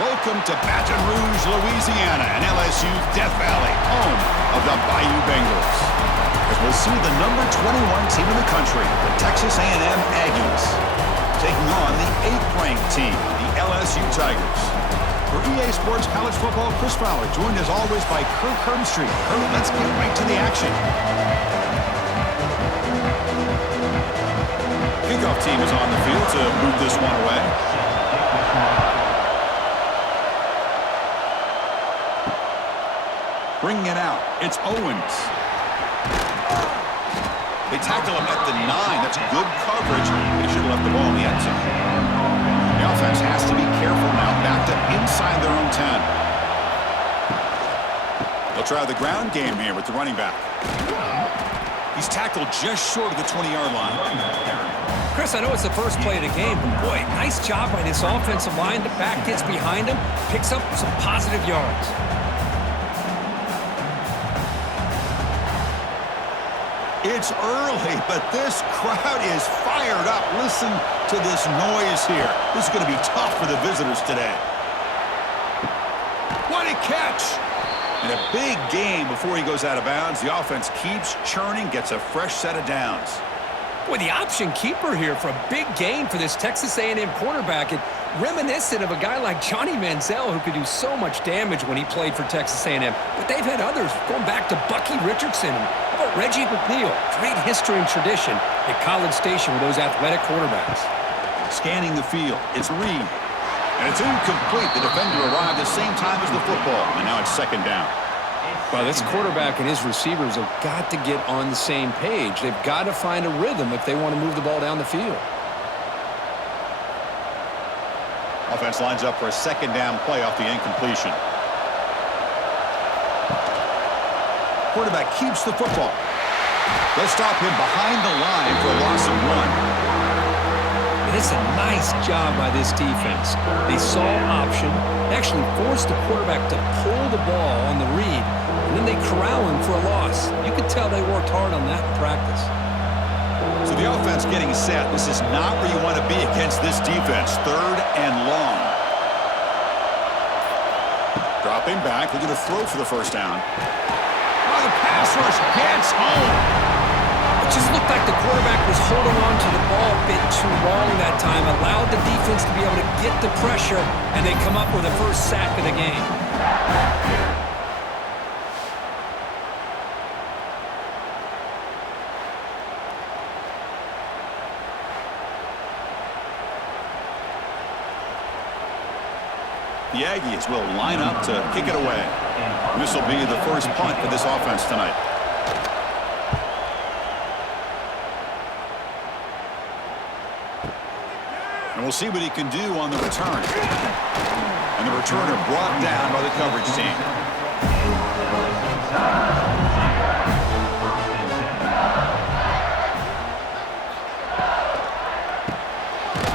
Welcome to Baton Rouge, Louisiana, and LSU's Death Valley, home of the Bayou Bengals. As we'll see the number 21 team in the country, the Texas A&M Aggies, taking on the 8th-ranked team, the LSU Tigers. For EA Sports College Football, Chris Fowler, joined as always by Kirk Herbstreit. Kirk, let's get right to the action. Kickoff team is on the field to move this one away. Bringing it out, it's Owens. They tackle him at the 9. That's good coverage. They should have left the ball in the end zone. The offense has to be careful now, backed up inside their own 10. They'll try the ground game here with the running back. He's tackled just short of the 20-yard line. Chris, I know it's the first play of the game, but boy, nice job by this offensive line. The back gets behind him, picks up some positive yards. It's early, but this crowd is fired up. Listen to this noise here. This is going to be tough for the visitors today. What a catch! And a big game before he goes out of bounds. The offense keeps churning, gets a fresh set of downs. Boy, the option keeper here for a big game for this Texas A&M quarterback. And reminiscent of a guy like Johnny Manziel, who could do so much damage when he played for Texas A&M. But they've had others, going back to Bucky Richardson. How about Reggie McNeil? Great history and tradition at College Station with those athletic quarterbacks. Scanning the field, it's Reed. And it's incomplete. The defender arrived at the same time as the football. And now it's second down. Well, this quarterback and his receivers have got to get on the same page. They've got to find a rhythm if they want to move the ball down the field. Offense lines up for a second down play off the incompletion. Quarterback keeps the football. They'll stop him behind the line for a loss of 1. And it's a nice job by this defense. They saw option, actually forced the quarterback to pull the ball on the read, and then they corral him for a loss. You could tell they worked hard on that in practice. So the offense getting set. This is not where you want to be against this defense. 3rd and long. Dropping back. They're going to throw for the first down. Oh, the pass rush gets home. It just looked like the quarterback was holding on to the ball a bit too long that time, allowed the defense to be able to get the pressure, and they come up with the first sack of the game. The Aggies will line up to kick it away. This will be the first punt for this offense tonight. And we'll see what he can do on the return. And the returner brought down by the coverage team.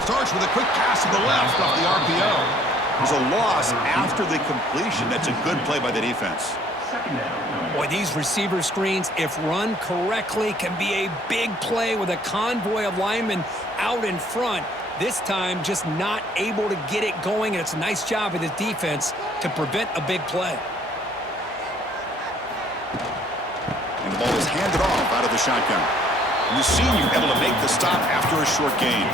Starts with a quick pass to the left off the RPO. There's a loss after the completion. That's a good play by the defense. Boy, these receiver screens, if run correctly, can be a big play with a convoy of linemen out in front. This time, just not able to get it going, and it's a nice job of the defense to prevent a big play. And the ball is handed off out of the shotgun. And the senior able to make the stop after a short gain.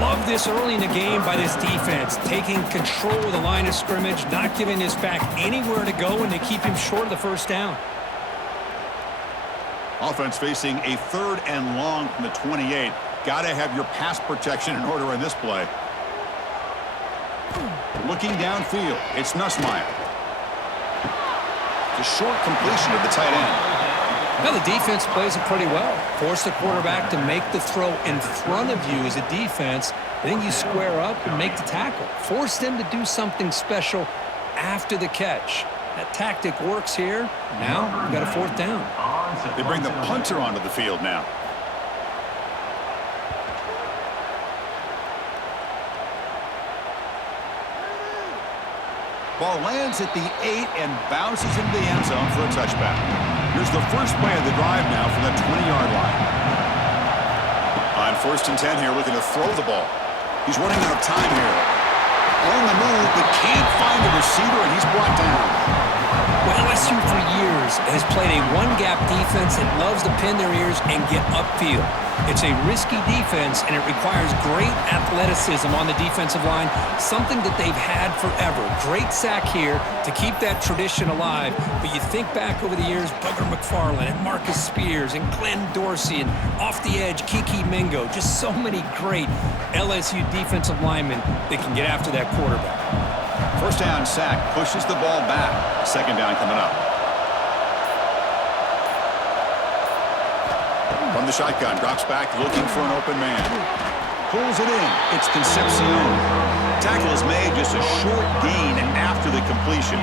Love this early in the game by this defense, taking control of the line of scrimmage, not giving this back anywhere to go, and they keep him short of the first down. Offense facing a 3rd and long from the 28. Got to have your pass protection in order in this play. Looking downfield, it's Nussmeier. It's a short completion of the tight end. Now the defense plays it pretty well. Force the quarterback to make the throw in front of you as a defense. Then you square up and make the tackle. Force them to do something special after the catch. That tactic works here. Now we've got a 4th down. They bring the punter onto the field now. Ball lands at the 8 and bounces into the end zone for a touchback. Here's the first play of the drive now from the 20-yard line. On 1st and 10 here, looking to throw the ball. He's running out of time here. On the move, but can't find a receiver, and he's brought down. Well, LSU for years has played a one-gap defense that loves to pin their ears and get upfield. It's a risky defense, and it requires great athleticism on the defensive line, something that they've had forever. Great sack here to keep that tradition alive, but you think back over the years, Booger McFarland and Marcus Spears and Glenn Dorsey and off the edge, Kiki Mingo, just so many great LSU defensive linemen that can get after that quarterback. First down sack, pushes the ball back. Second down coming up. From the shotgun, drops back, looking for an open man. Pulls it in. It's Concepcion. Tackle is made, just a short gain after the completion.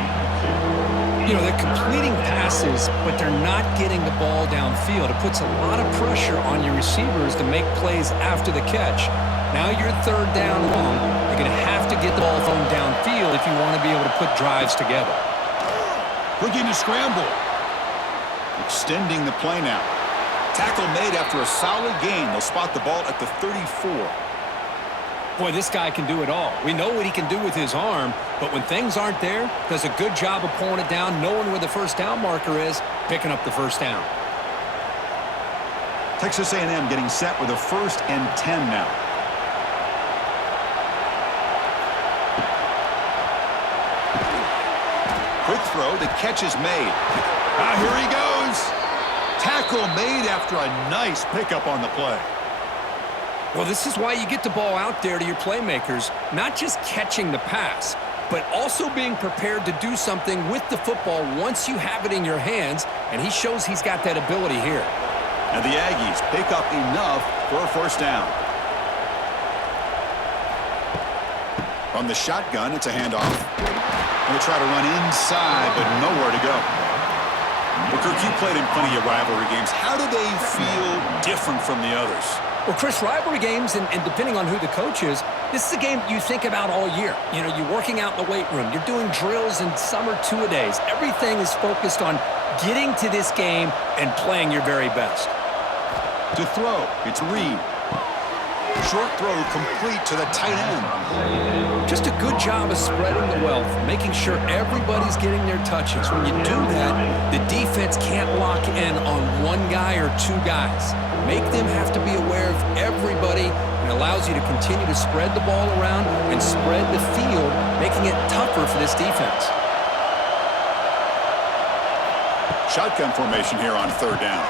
You know, they're completing passes, but they're not getting the ball downfield. It puts a lot of pressure on your receivers to make plays after the catch. Now you're third down long. You're going to have to get the ball thrown downfield if you want to be able to put drives together. Looking to scramble. Extending the play now. Tackle made after a solid gain. They'll spot the ball at the 34. Boy, this guy can do it all. We know what he can do with his arm, but when things aren't there, does a good job of pulling it down, knowing where the first down marker is, picking up the first down. Texas A&M getting set with a 1st and 10 now. Quick throw, the catch is made. Here he goes. Tackle made after a nice pickup on the play. Well, this is why you get the ball out there to your playmakers, not just catching the pass, but also being prepared to do something with the football once you have it in your hands, and he shows he's got that ability here. And the Aggies pick up enough for a first down. From the shotgun, it's a handoff. We'll try to run inside, but nowhere to go. Well, Kirk, you played in plenty of rivalry games. How do they feel different from the others? Well, Chris, rivalry games, and depending on who the coach is, this is a game you think about all year. You know, you're working out in the weight room. You're doing drills in summer two-a-days. Everything is focused on getting to this game and playing your very best. To throw, it's Reed. Short throw complete to the tight end. Just a good job of spreading the wealth, making sure everybody's getting their touches. When you do that, the defense can't lock in on one guy or two guys. Make them have to be aware of everybody, and allows you to continue to spread the ball around and spread the field, making it tougher for this defense. Shotgun formation here on third down.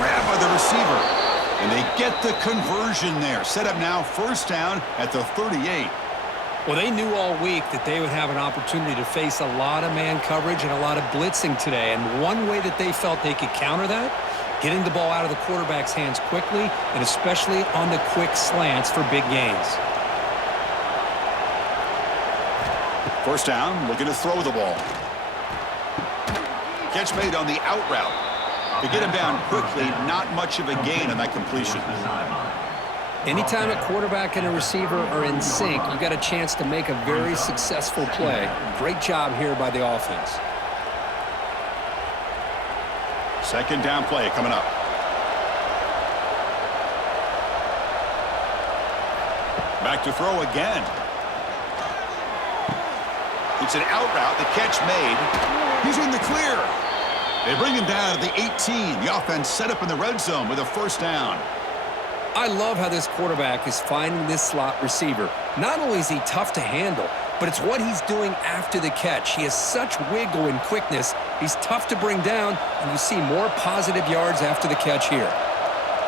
Grab by the receiver. And they get the conversion there. Set up now, first down at the 38. Well, they knew all week that they would have an opportunity to face a lot of man coverage and a lot of blitzing today. And one way that they felt they could counter that, getting the ball out of the quarterback's hands quickly, and especially on the quick slants for big gains. First down, looking to throw the ball. Catch made on the out route. To get him down quickly, not much of a gain on that completion. Anytime a quarterback and a receiver are in sync, you got a chance to make a very successful play. Great job here by the offense. Second down play coming up. Back to throw again. It's an out route, the catch made. He's in the clear. They bring him down to the 18. The offense set up in the red zone with a first down. I love how this quarterback is finding this slot receiver. Not only is he tough to handle, but it's what he's doing after the catch. He has such wiggle and quickness. He's tough to bring down, and you see more positive yards after the catch here.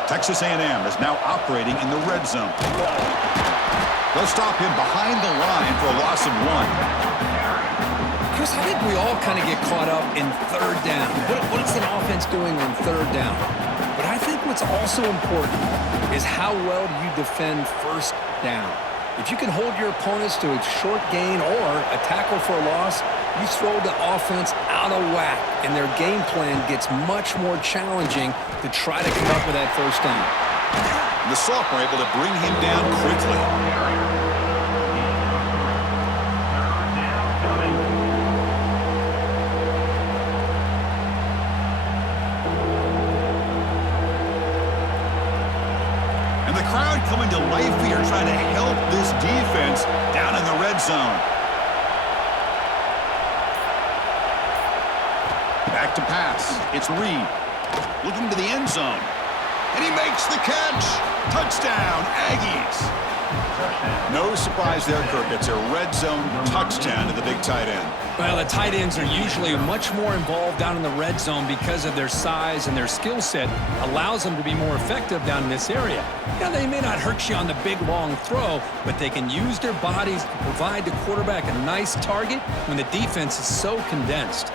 Texas A&M is now operating in the red zone. They'll stop him behind the line for a loss of 1. Chris, I think we all kind of get caught up in third down. What is an offense doing on third down? But I think what's also important is how well do you defend first down. If you can hold your opponents to a short gain or a tackle for a loss, you throw the offense out of whack, and their game plan gets much more challenging to try to come up with that first down. The sophomore able to bring him down quickly. Coming to life here, trying to help this defense down in the red zone. to pass. It's Reed. Looking to the end zone. And he makes the catch. Touchdown, Aggies. No surprise there, Kirk. It's a red zone touchdown to the big tight end. Well, the tight ends are usually much more involved down in the red zone because of their size, and their skill set allows them to be more effective down in this area. Now, they may not hurt you on the big, long throw, but they can use their bodies to provide the quarterback a nice target when the defense is so condensed.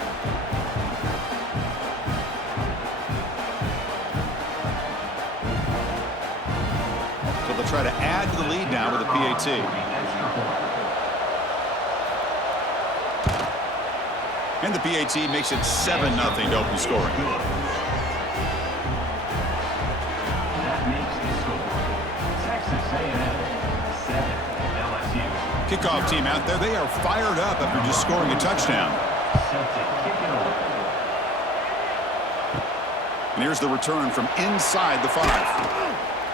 Try to add to the lead now with a PAT. And the PAT makes it 7-0 to open scoring. That makes the score. Texas A&M 7, LSU. Kickoff team out there. They are fired up after just scoring a touchdown. Set to kick it away. And here's the return from inside the 5.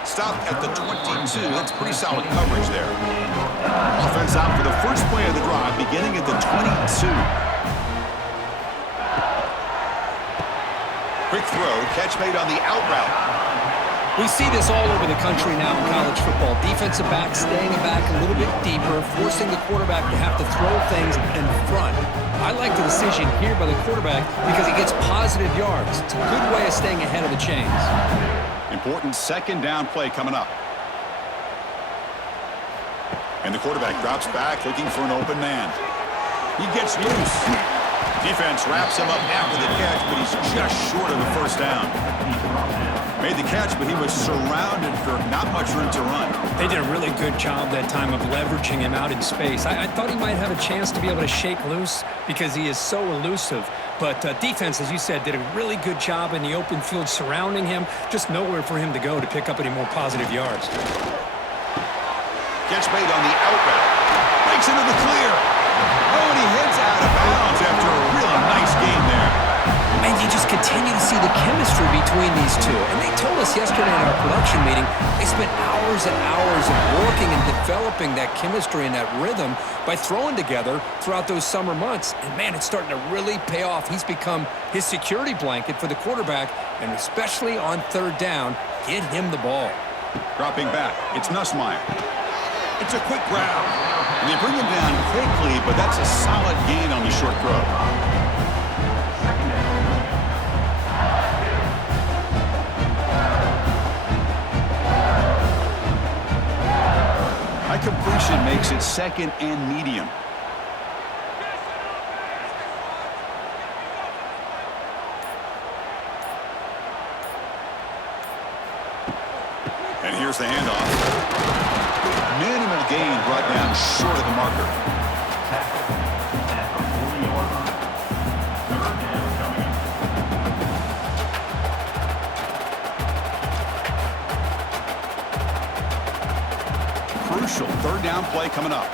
Stopped at the 22. That's pretty solid coverage there. Offense out for the first play of the drive, beginning at the 22. Quick throw, catch made on the out route. We see this all over the country now in college football. Defensive backs staying back a little bit deeper, forcing the quarterback to have to throw things in front. I like the decision here by the quarterback because he gets positive yards. It's a good way of staying ahead of the chains. Important second down play coming up. And the quarterback drops back looking for an open man. He gets loose. Defense wraps him up after the catch, but he's just short of the first down. Made the catch, but he was surrounded for not much room to run. They did a really good job that time of leveraging him out in space. I thought he might have a chance to be able to shake loose because he is so elusive. But defense, as you said, did a really good job in the open field surrounding him. Just nowhere for him to go to pick up any more positive yards. Catch made on the out route. Breaks into the clear. Oh, and he heads out of bounds after a really nice game there. And you just continue to see the chemistry between these two. And they told us yesterday in our production meeting, they spent hours and hours of working and developing that chemistry and that rhythm by throwing together throughout those summer months. And, man, it's starting to really pay off. He's become his security blanket for the quarterback, and especially on third down, get him the ball. Dropping back, it's Nussmeier. It's a quick grab. And they bring him down quickly, but that's a solid gain on the short throw. High completion makes it second and medium. And here's the handoff. Minimal gain brought down short of the marker. Crucial third down play coming up.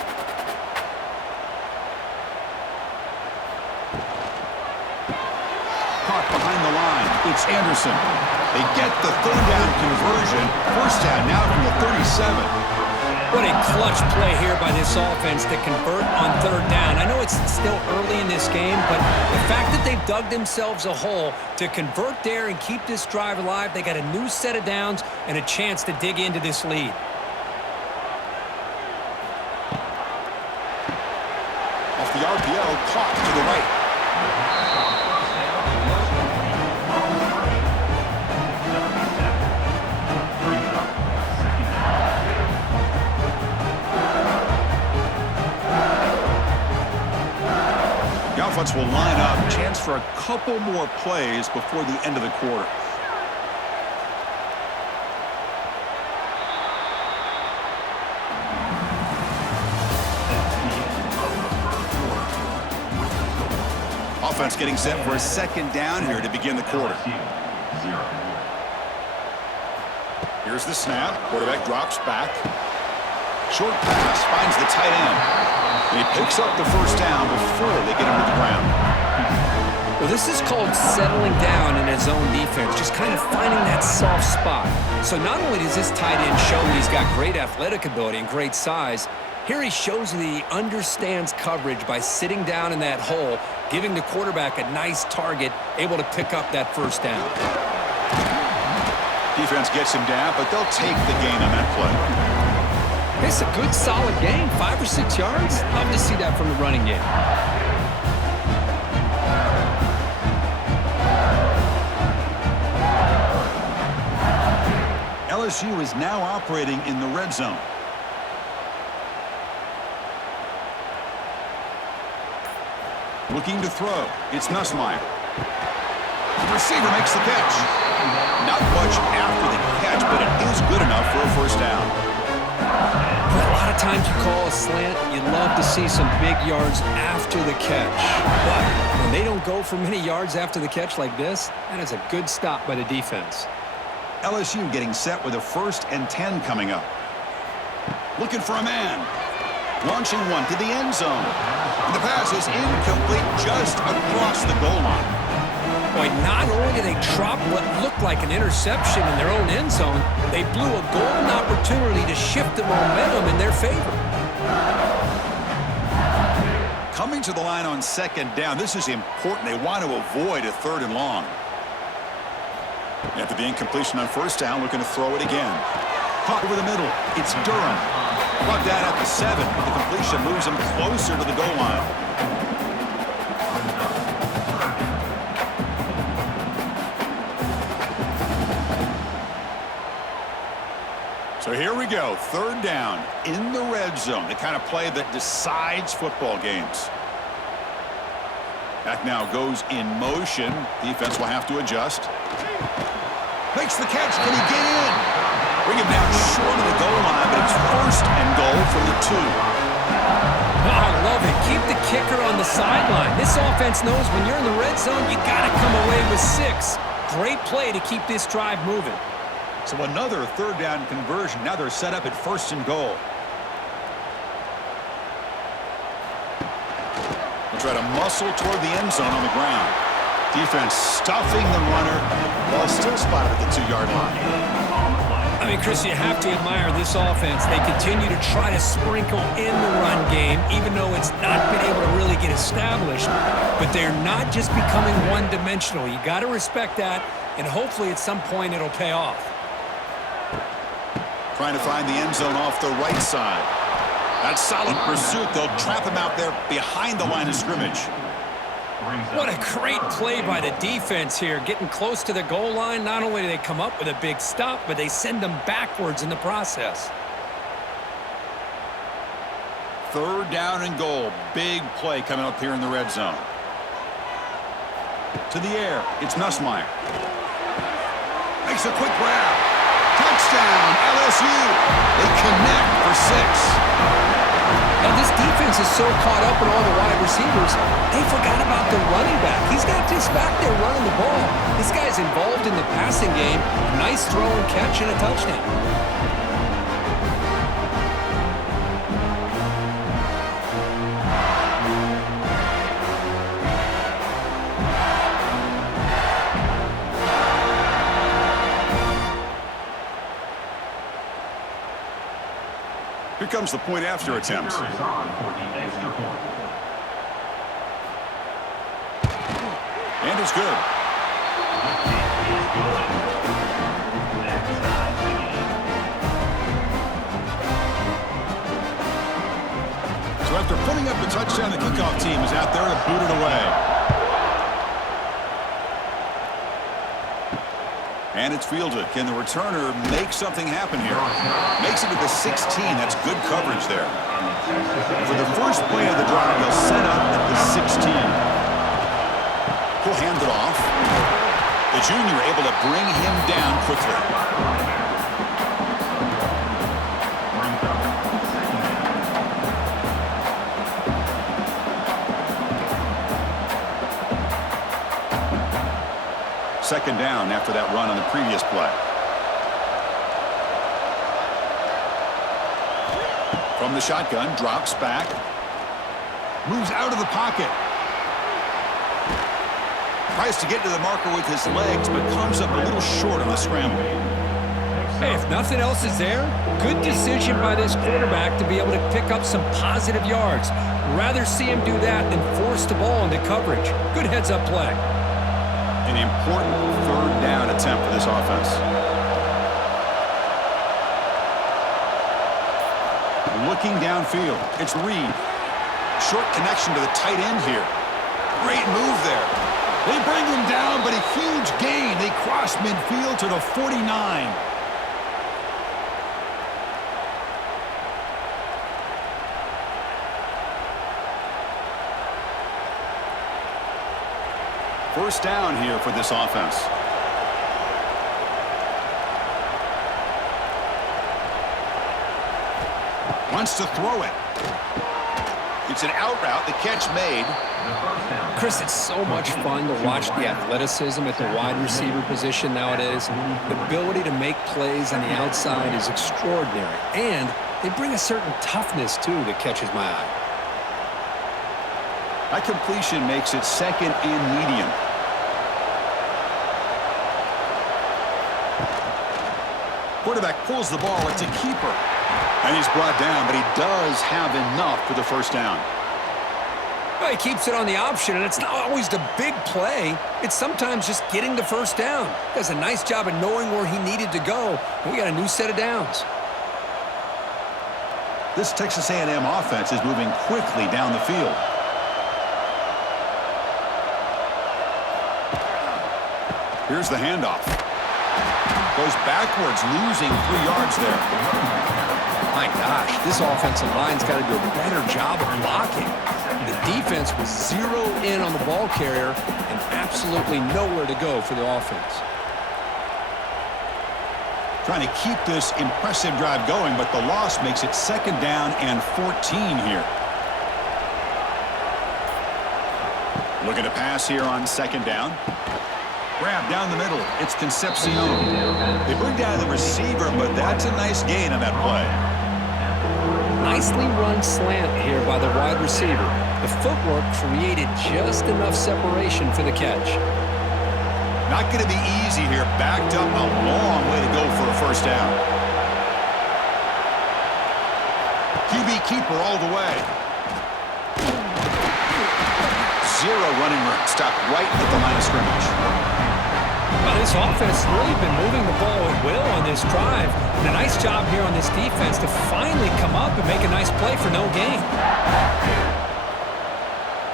Caught behind the line. It's Anderson. They get the third down conversion. First down now from the 37. What a clutch play here by this offense to convert on third down. I know it's still early in this game, but the fact that they've dug themselves a hole to convert there and keep this drive alive, they got a new set of downs and a chance to dig into this lead. Off the RPO, caught to the right. The offense will line up. Chance for a couple more plays before the end of the quarter. Offense getting set for a second down here to begin the quarter. Here's the snap. Quarterback drops back. Short pass finds the tight end. And he picks up the first down before they get him to the ground. Well, this is called settling down in his own defense, just kind of finding that soft spot. So not only does this tight end show he's got great athletic ability and great size, Here he shows that he understands coverage by sitting down in that hole, giving the quarterback a nice target, able to pick up that first down. Defense gets him down, but they'll take the gain on that play. It's a good, solid gain, 5 or 6 yards. Love to see that from the running game. LSU is now operating in the red zone. Looking to throw. It's Nussmeier. The receiver makes the catch. Not much after the catch, but it is good enough for a first down. A lot of times you call a slant, you love to see some big yards after the catch. But when they don't go for many yards after the catch like this, that is a good stop by the defense. LSU getting set with a 1st and 10 coming up. Looking for a man. Launching one to the end zone. And the pass is incomplete just across the goal line. Boy, not only did they drop what looked like an interception in their own end zone, they blew a golden opportunity to shift the momentum in their favor. Coming to the line on 2nd down, this is important. They want to avoid a 3rd and long. After the incompletion on 1st down, looking to throw it again. Caught over the middle. It's Durham. Brought down at the 7, but the completion moves him closer to the goal line. So here we go, 3rd down in the red zone, the kind of play that decides football games. Back now goes in motion. Defense will have to adjust. Makes the catch. Can he get in? Bring him down short of the goal line, but it's 1st and goal from the 2. Oh, I love it. Keep the kicker on the sideline. This offense knows when you're in the red zone, you got to come away with 6. Great play to keep this drive moving. So another 3rd down conversion. Now they're set up at 1st and goal. They'll try to muscle toward the end zone on the ground. Defense stuffing the runner. Ball still spotted at the 2-yard line. I mean, Chris, you have to admire this offense. They continue to try to sprinkle in the run game, even though it's not been able to really get established. But they're not just becoming one-dimensional. You got to respect that, and hopefully at some point it'll pay off. Trying to find the end zone off the right side. That solid pursuit. They'll trap him out there behind the line of scrimmage. What a great play by the defense here. Getting close to the goal line, not only do they come up with a big stop, but they send them backwards in the process. 3rd down and goal. Big play coming up here in the red zone. To the air. It's Nussmeier. Makes a quick grab. Touchdown, LSU. They connect for 6. Now, this defense is so caught up in all the wide receivers, they forgot about the running back. He's not just back there running the ball. This guy's involved in the passing game. Nice throw and catch and a touchdown. Here comes the point after attempt. And it's good. So after putting up the touchdown, the kickoff team is out there to boot it away. And it's fielded. Can the returner make something happen here? Makes it to the 16. That's good coverage there. For the first play of the drive, they'll set up at the 16. He'll hand it off. The junior able to bring him down quickly. Second down after that run on the previous play. From the shotgun, drops back. Moves out of the pocket. Tries to get to the marker with his legs, but comes up a little short on the scramble. Hey, if nothing else is there, good decision by this quarterback to be able to pick up some positive yards. Rather see him do that than force the ball into coverage. Good heads-up play. An important third down attempt for this offense. Looking downfield, it's Reed. Short connection to the tight end here. Great move there. They bring him down, but a huge gain. They cross midfield to the 49. First down here for this offense. Wants to throw it. It's an out route. The catch made. Chris, it's so much fun to watch the athleticism at the wide receiver position nowadays. The ability to make plays on the outside is extraordinary. And they bring a certain toughness, too, that catches my eye. That completion makes it second and medium. Quarterback pulls the ball. It's a keeper. And he's brought down, but he does have enough for the first down. Well, he keeps it on the option, and it's not always the big play. It's sometimes just getting the first down. Does a nice job of knowing where he needed to go. And we got a new set of downs. This Texas A&M offense is moving quickly down the field. Here's the handoff. Goes backwards, losing 3 yards there. My gosh, this offensive line's got to do a better job of blocking. The defense was zeroed in on the ball carrier and absolutely nowhere to go for the offense. Trying to keep this impressive drive going, but the loss makes it second down and 14 here. Looking to pass here on second down. Grab down the middle. It's Concepcion. They bring down the receiver, but that's a nice gain on that play. Nicely run slant here by the wide receiver. The footwork created just enough separation for the catch. Not going to be easy here. Backed up a long way to go for a first down. QB keeper all the way. Zero running room. Stopped right at the line of scrimmage. Well, this offense has really been moving the ball at will on this drive. And a nice job here on this defense to finally come up and make a nice play for no gain.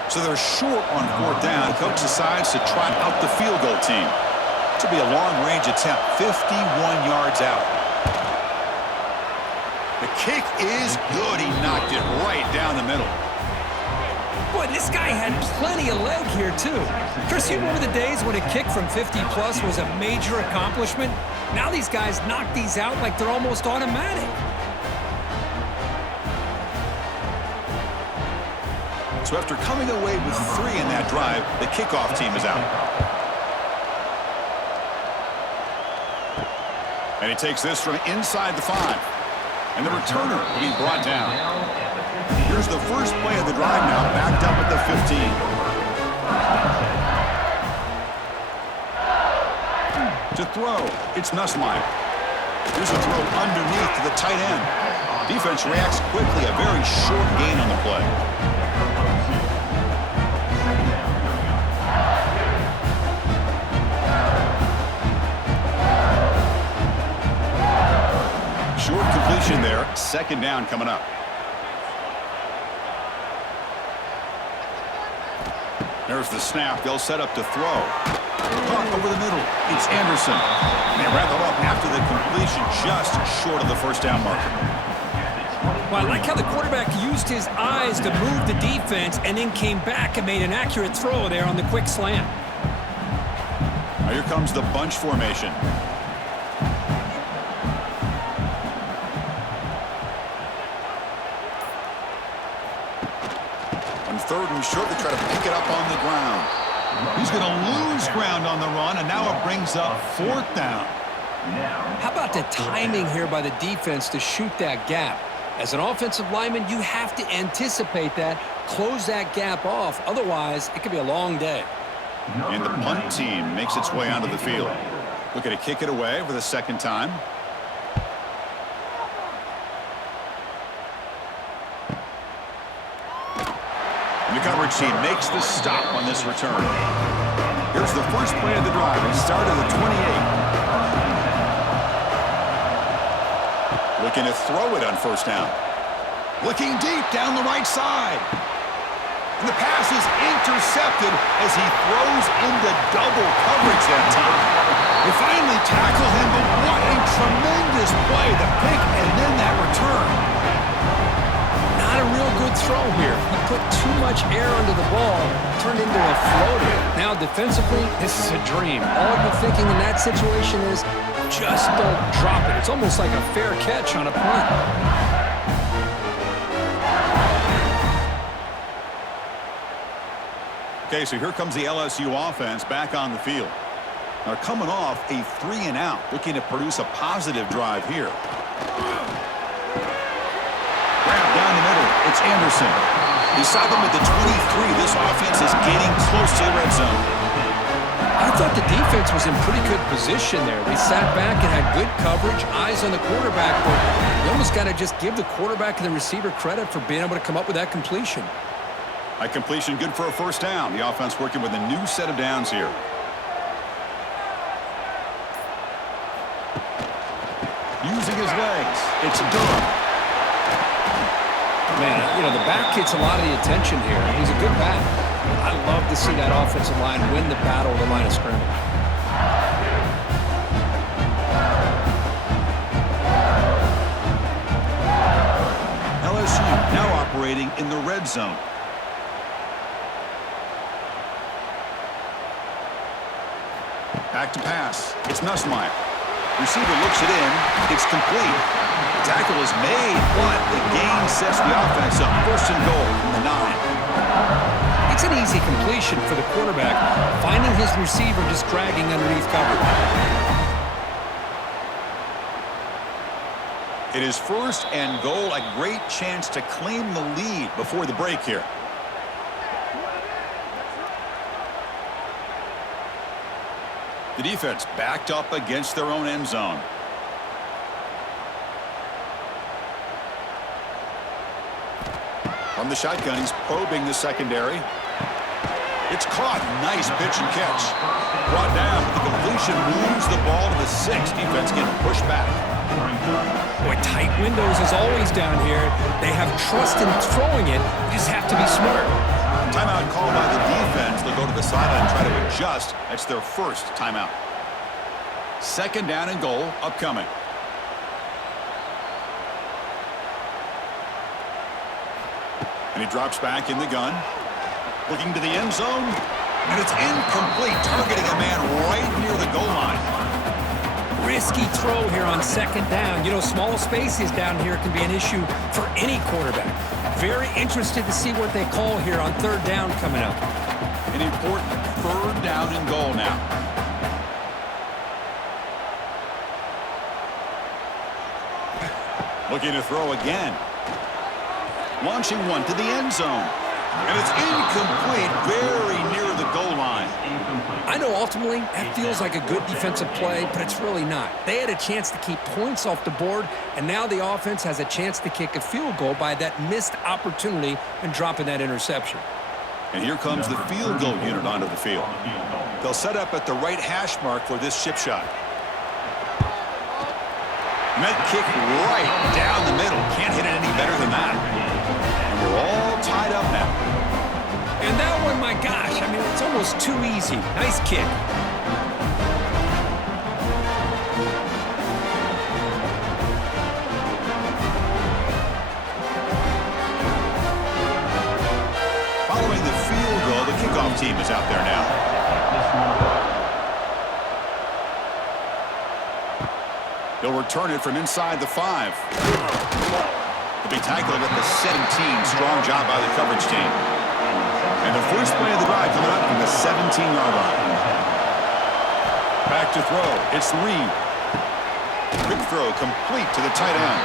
So they're short on fourth down. Coach decides to trot out the field goal team. To be a long-range attempt, 51 yards out. The kick is good. He knocked it right down the middle. Boy, this guy had plenty of leg here, too. Chris, you remember the days when a kick from 50-plus was a major accomplishment? Now these guys knock these out like they're almost automatic. So after coming away with 3 in that drive, the kickoff team is out. And he takes this from inside the 5. And the returner will be brought down. Here's the first play of the drive now, backed up at the 15. To throw, it's Nussmeier. Here's a throw underneath to the tight end. Defense reacts quickly, a very short gain on the play. Short completion there, second down coming up. There's the snap. They'll set up to throw. Caught over the middle. It's Anderson. They wrap it up after the completion, just short of the first down marker. Well, I like how the quarterback used his eyes to move the defense and then came back and made an accurate throw there on the quick slant. Now here comes the bunch formation. Third and short, they try to pick it up on the ground. He's going to lose ground on the run, and now it brings up fourth down. How about the timing here by the defense to shoot that gap? As an offensive lineman, you have to anticipate that, close that gap off. Otherwise, it could be a long day. And the punt team makes its way onto the field. Looking to kick it away for the second time. The coverage team makes the stop on this return. Here's the first play of the drive. They start at the 28. Looking to throw it on first down. Looking deep down the right side. And the pass is intercepted as he throws into double coverage that time. They finally tackle him, but what a tremendous play. The pick and then that return. Not a real good throw here. He put too much air under the ball, turned into a floater. Now defensively, this is a dream. All you're thinking in that situation is, just don't drop it. It's almost like a fair catch on a punt. Okay, so here comes the LSU offense back on the field. Now coming off a 3-and-out, looking to produce a positive drive here. Grab down the middle, it's Anderson. Beside them at the 23, this offense is getting close to the red zone. I thought the defense was in pretty good position there. They sat back and had good coverage, eyes on the quarterback, but you almost got to just give the quarterback and the receiver credit for being able to come up with that completion. A completion good for a first down. The offense working with a new set of downs here. Using his legs, it's Durham. Man, you know, the back gets a lot of the attention here. He's a good back. I love to see that offensive line win the battle of the line of scrimmage. LSU now operating in the red zone. Back to pass. It's Nussmeier. Receiver looks it in. It's complete. Tackle is made, but the gain sets the offense up. First and goal from the 9. It's an easy completion for the quarterback, finding his receiver just dragging underneath cover. It is first and goal, a great chance to claim the lead before the break here. The defense backed up against their own end zone. From the shotgun, he's probing the secondary. It's caught. Nice pitch and catch. Brought down, but the completion moves the ball to the 6. Defense getting pushed back. Boy, tight windows as always down here. They have trust in throwing it. You just have to be smart. Timeout called by the defense. They'll go to the sideline and try to adjust. That's their first timeout. Second down and goal upcoming. And he drops back in the gun. Looking to the end zone. And it's incomplete. Targeting a man right near the goal line. Risky throw here on second down. You know, small spaces down here can be an issue for any quarterback. Very interested to see what they call here on third down coming up. An important third down and goal now. Looking to throw again. Launching one to the end zone. And it's incomplete, very near the goal line. I know ultimately that feels like a good defensive play, but it's really not. They had a chance to keep points off the board, and now the offense has a chance to kick a field goal by that missed opportunity and dropping that interception. And here comes the field goal unit onto the field. They'll set up at the right hash mark for this chip shot. Met kick right down the middle. Can't hit it any better than that. And we're all tied up now. And that one, my gosh, I mean, it's almost too easy. Nice kick. Following the field goal, the kickoff team is out there now. They'll return it from inside the 5. They'll be tackled at the 17. Strong job by the coverage team. And the first play of the drive coming up from the 17-yard line. Back to throw. It's Reed. Quick throw complete to the tight end.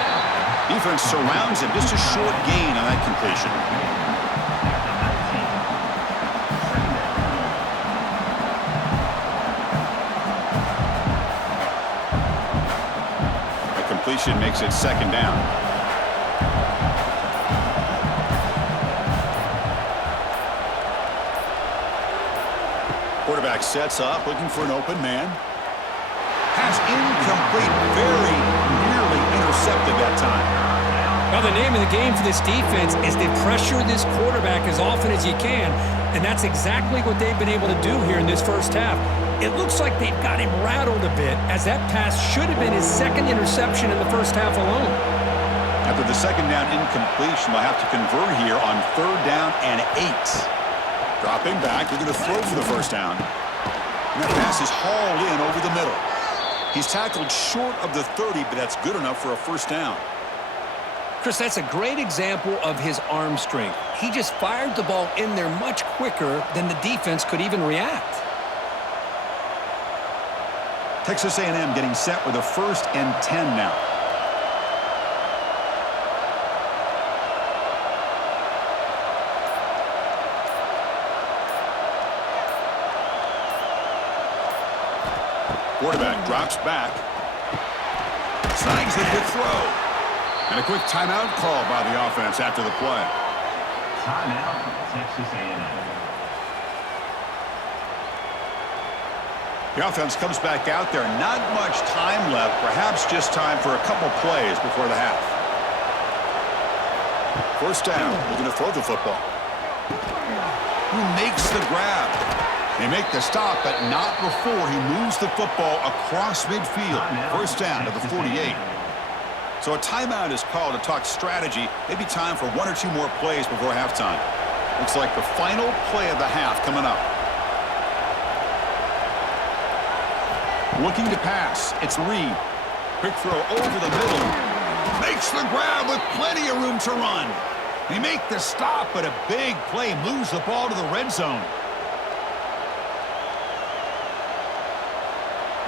Defense surrounds him. Just a short gain on that completion. A completion makes it second down. quarterback sets up, looking for an open man. Pass incomplete, very nearly intercepted that time. Well, the name of the game for this defense is to pressure this quarterback as often as you can, and that's exactly what they've been able to do here in this first half. It looks like they've got him rattled a bit, as that pass should have been his second interception in the first half alone. After the second down incompletion, they'll have to convert here on 3rd down and 8. Dropping back, they're going to throw for the first down. And that pass is hauled in over the middle. He's tackled short of the 30, but that's good enough for a first down. Chris, that's a great example of his arm strength. He just fired the ball in there much quicker than the defense could even react. Texas A&M getting set with a 1st and 10 now. Quarterback drops back. Snags the good throw. And a quick timeout call by the offense after the play. Timeout, Texas A&M. The offense comes back out there. Not much time left. Perhaps just time for a couple plays before the half. First down. We're going to throw the football. Who makes the grab? They make the stop, but not before he moves the football across midfield. First down to the 48. So a timeout is called to talk strategy. Maybe time for 1 or 2 more plays before halftime. Looks like the final play of the half coming up. Looking to pass. It's Reed. Quick throw over the middle. Makes the grab with plenty of room to run. They make the stop, but a big play moves the ball to the red zone.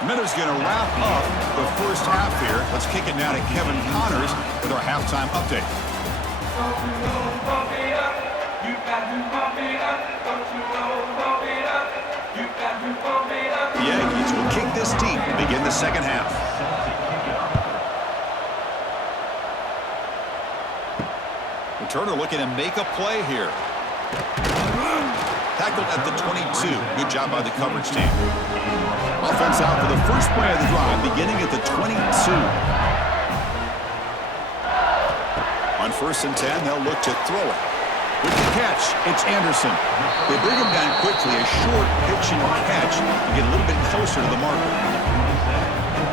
Miller's going to wrap up the first half here. Let's kick it now to Kevin Connors with our halftime update. The Yankees will kick this deep to begin the second half. Returner looking to make a play here. Tackled at the 22. Good job by the coverage team. Offense out for the first play of the drive, beginning at the 22. On 1st and 10, they'll look to throw it. With the catch, it's Anderson. They bring him down quickly, a short pitch and catch to get a little bit closer to the marker.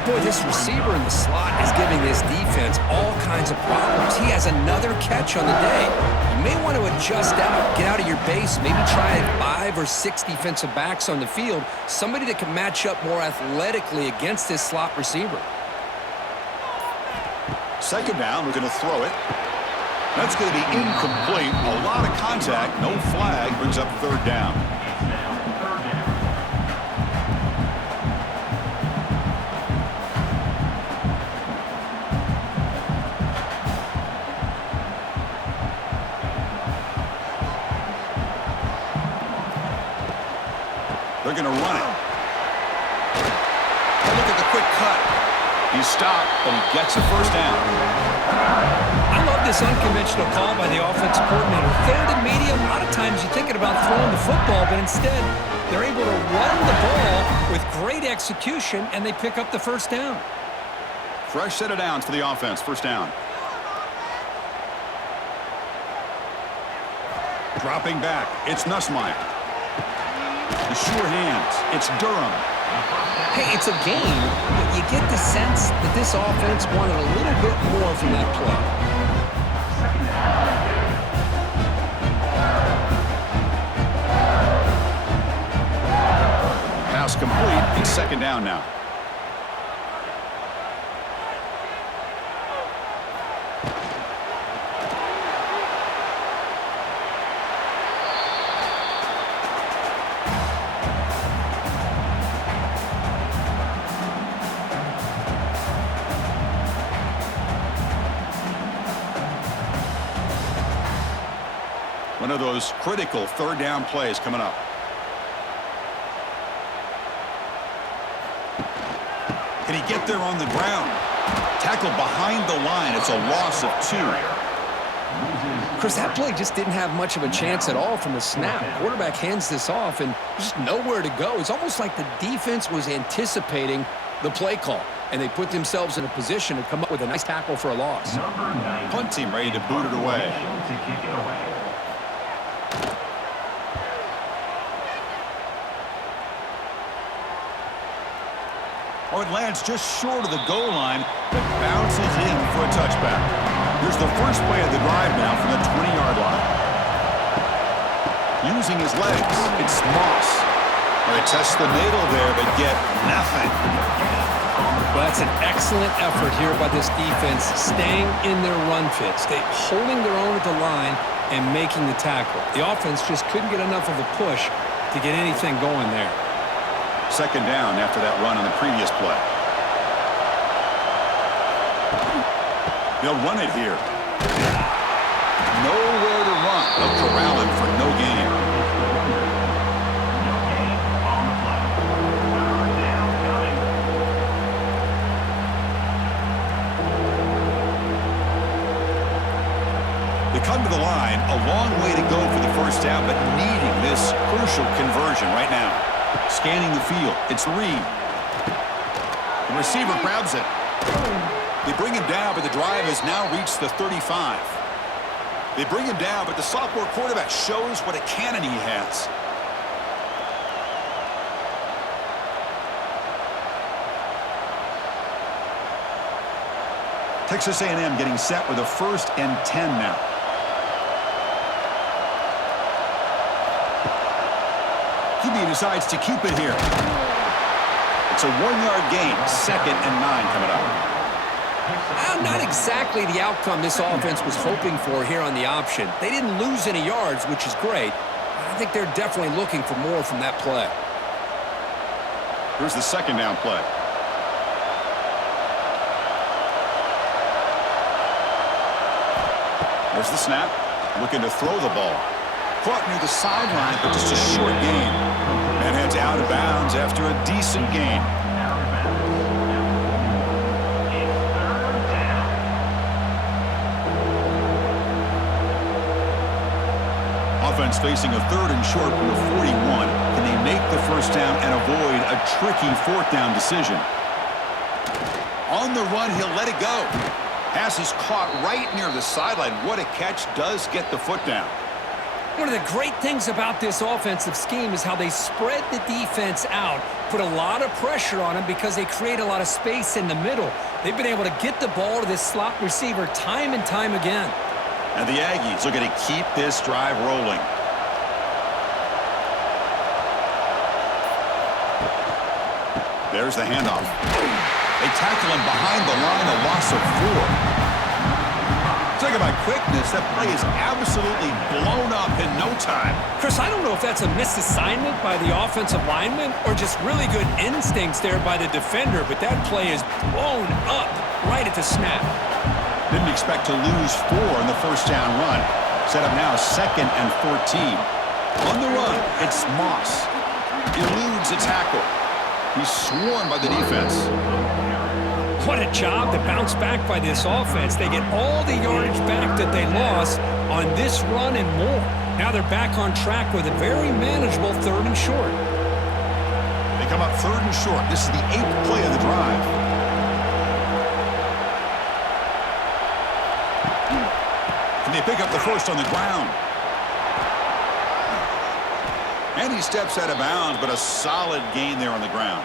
Boy, this receiver in the slot is giving this defense all kinds of problems. He has another catch on the day. You may want to adjust out, get out of your base, maybe try 5 or 6 defensive backs on the field, somebody that can match up more athletically against this slot receiver. Second down, we're going to throw it. That's going to be incomplete. A lot of contact, no flag, brings up 3rd down. They're going to run it. And look at the quick cut. He's stopped, but he gets a first down. I love this unconventional call by the offensive coordinator. 3rd and medium, a lot of times you're thinking about throwing the football, but instead they're able to run the ball with great execution, and they pick up the first down. Fresh set of downs for the offense. First down. Dropping back. It's Nussmeier. The sure hands. It's Durham. Hey, it's a game, but you get the sense that this offense wanted a little bit more from that play. Pass complete. It's second down now. One of those critical 3rd down plays coming up. Can he get there on the ground? Tackle behind the line. It's a loss of 2. Chris, that play just didn't have much of a chance at all from the snap. Quarterback hands this off and just nowhere to go. It's almost like the defense was anticipating the play call, and they put themselves in a position to come up with a nice tackle for a loss. Punt team ready to boot it away. Oh, it lands just short of the goal line, but bounces in for a touchback. Here's the first play of the drive now from the 20-yard line. Using his legs, it's Moss. They test the middle there, but get nothing. Well, that's an excellent effort here by this defense, staying in their run fit, holding their own at the line and making the tackle. The offense just couldn't get enough of a push to get anything going there. Second down after that run on the previous play. They'll run it here. Nowhere to run. They'll corral him for no gain. They come to the line, a long way to go for the first down, but needing this crucial conversion right now. Scanning the field, it's Reed. The receiver grabs it. They bring him down, but the drive has now reached the 35. They bring him down, but the sophomore quarterback shows what a cannon he has. Texas A&M getting set with a 1st and 10 now. He decides to keep it here. It's a 1-yard gain, 2nd and 9 coming up. Not exactly the outcome this offense was hoping for here on the option. They didn't lose any yards, which is great. I think they're definitely looking for more from that play. Here's the 2nd down play. There's the snap. Looking to throw the ball. Caught near the sideline, but just a short gain. And heads out of bounds after a decent gain. Offense facing a 3rd and short from the 41. Can they make the first down and avoid a tricky 4th down decision? On the run, he'll let it go. Pass is caught right near the sideline. What a catch. Does get the foot down. One of the great things about this offensive scheme is how they spread the defense out, put a lot of pressure on them because they create a lot of space in the middle. They've been able to get the ball to this slot receiver time and time again. And the Aggies are going to keep this drive rolling. There's the handoff. They tackle him behind the line, a loss of 4. Talk about quickness, that play is absolutely blown up in no time. Chris, I don't know if that's a misassignment by the offensive lineman or just really good instincts there by the defender, but that play is blown up right at the snap. Didn't expect to lose 4 in the first down run. Set up now 2nd and 14. On the run, it's Moss. Eludes a tackle. He's swarmed by the defense. What a job to bounce back by this offense. They get all the yardage back that they lost on this run and more. Now they're back on track with a very manageable 3rd and short. They come up 3rd and short. This is the 8th play of the drive. And they pick up the first on the ground. And he steps out of bounds, but a solid gain there on the ground.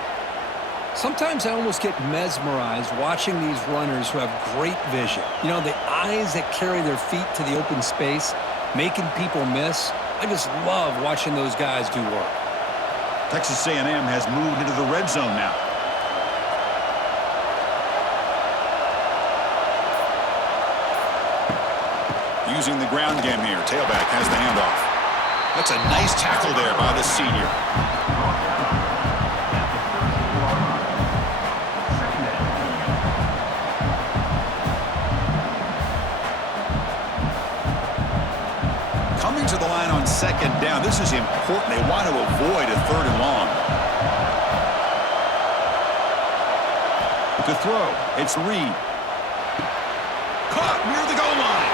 Sometimes I almost get mesmerized watching these runners who have great vision. You know, the eyes that carry their feet to the open space, making people miss. I just love watching those guys do work. Texas A&M has moved into the red zone now. Using the ground game here. Tailback has the handoff. That's a nice tackle there by the senior. Coming to the line on 2nd down. This is important. They want to avoid a 3rd and long. To throw, it's Reed. Caught near the goal line.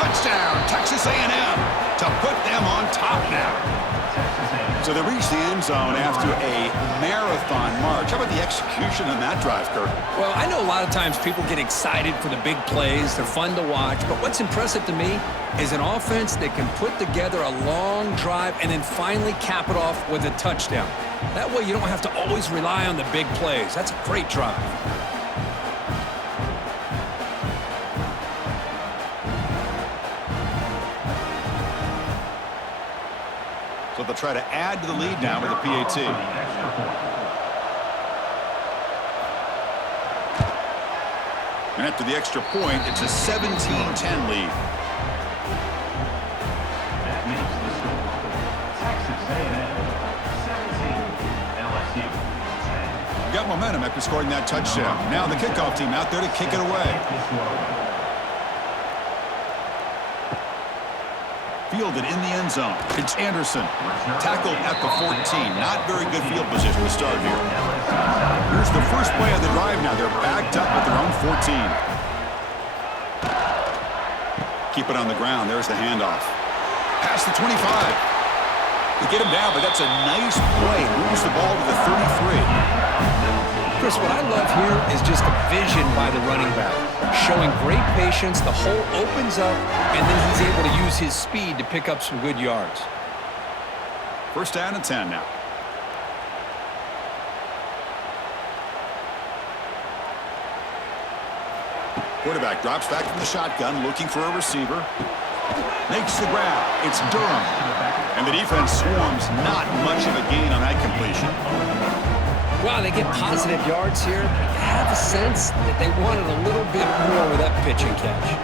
Touchdown, Texas A&M, to put them on top now. So they reach the end zone after a marathon march. How about the execution on that drive, Kirk? Well, I know a lot of times people get excited for the big plays. They're fun to watch. But what's impressive to me is an offense that can put together a long drive and then finally cap it off with a touchdown. That way you don't have to always rely on the big plays. That's a great drive. So they'll try to add to the lead now with a PAT. And after the extra point, it's a 17-10 lead. That makes the score Texas A&M 17, LSU 10. Got momentum after scoring that touchdown. Now the kickoff team out there to kick it away. Fielded in the end zone. It's Anderson. Tackled at the 14. Not very good field position to start here. Here's the first play of the drive now. They're backed up at their own 14. Keep it on the ground. There's the handoff. Past the 25. They get him down, but that's a nice play. Moves the ball to the 33. Chris, what I love here is just the vision by the running back. Showing great patience, the hole opens up, and then he's able to use his speed to pick up some good yards. First down and 10 now. Quarterback drops back from the shotgun, looking for a receiver. Makes the grab. It's Durham. And the defense swarms. Not much of a gain on that completion. Wow, they get positive yards here. I have a sense that they wanted a little bit more with that pitch and catch.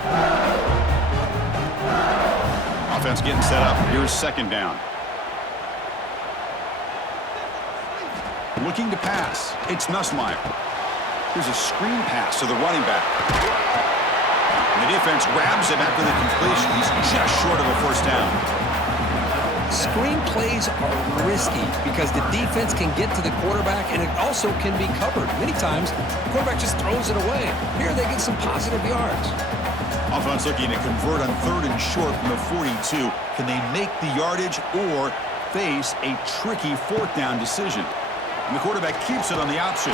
Offense getting set up. Here's second down. Looking to pass. It's Nussmeier. Here's a screen pass to the running back. And the defense grabs him after the completion. He's just short of a first down. Screen plays are risky because the defense can get to the quarterback and it also can be covered. Many times, the quarterback just throws it away. Here they get some positive yards. Offense looking to convert on third and short from the 42. Can they make the yardage or face a tricky fourth down decision? And the quarterback keeps it on the option.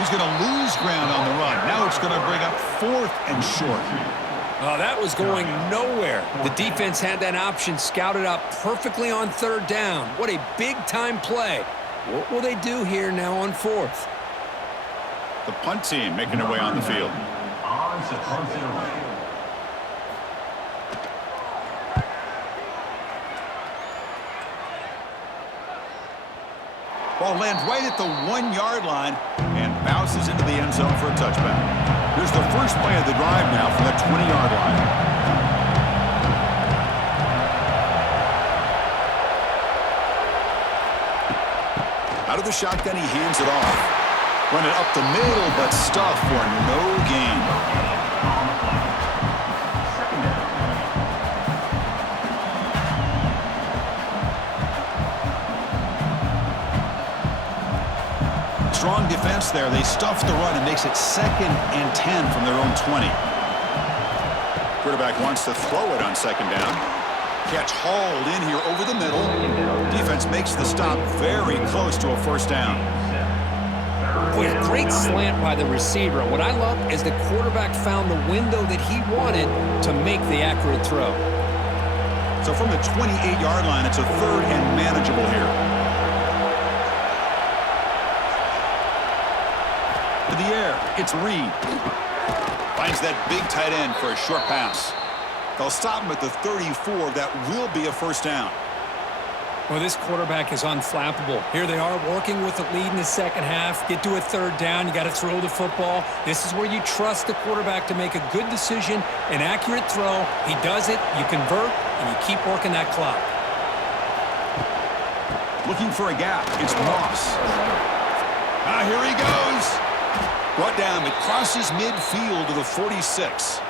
He's going to lose ground on the run. Now it's going to bring up fourth and short. Oh, that was going nowhere. The defense had that option scouted out perfectly on third down. What a big-time play. What will they do here now on fourth? The punt team making their way on the field. On to punt it away. Ball lands right at the 1-yard line and bounces into the end zone for a touchback. Here's the first play of the drive now from that 20-yard line. Out of the shotgun, he hands it off. Run it up the middle, but stuffed for no gain. Strong defense there. They stuff the run and makes it 2nd and 10 from their own 20. Quarterback wants to throw it on second down. Catch hauled in here over the middle. Defense makes the stop very close to a first down. Boy, a great slant by the receiver. What I love is the quarterback found the window that he wanted to make the accurate throw. So from the 28-yard line, it's a third and manageable here. The air, it's Reed. Finds that big tight end for a short pass. They'll stop him at the 34. That will be a first down. Well, this quarterback is unflappable. Here they are working with the lead in the second half. Get to a third down. You got to throw the football. This is where you trust the quarterback to make a good decision, an accurate throw. He does it, you convert, and you keep working that clock. Looking for a gap. It's Moss. Here he goes. Brought down. It crosses midfield to the 46.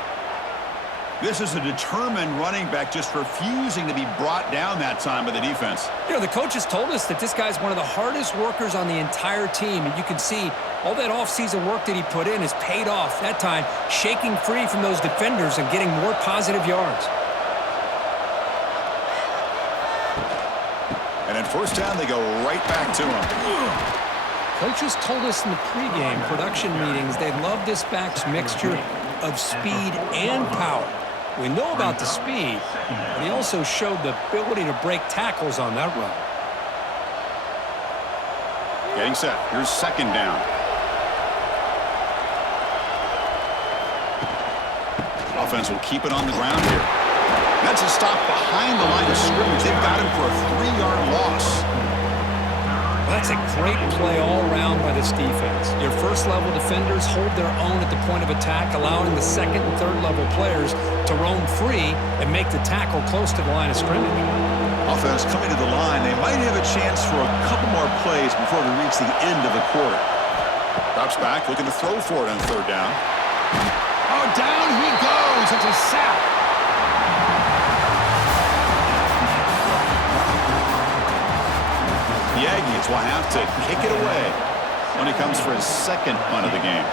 This is a determined running back just refusing to be brought down that time by the defense. You know, the coaches told us that this guy's one of the hardest workers on the entire team, and you can see all that offseason work that he put in has paid off. That time, shaking free from those defenders and getting more positive yards. And at first down, they go right back to him. Coaches told us in the pregame production meetings they love this back's mixture of speed and power. We know about the speed, but he also showed the ability to break tackles on that run. Getting set. Here's second down. Offense will keep it on the ground here. That's a stop behind the line of scrimmage. They've got him for a 3-yard loss. That's a great play all around by this defense. Your first-level defenders hold their own at the point of attack, allowing the second and third-level players to roam free and make the tackle close to the line of scrimmage. Offense coming to the line. They might have a chance for a couple more plays before we reach the end of the quarter. Drops back, looking to throw for it on third down. Oh, down he goes. It's a sack. The Aggies will have to kick it away when he comes for his second punt of the game.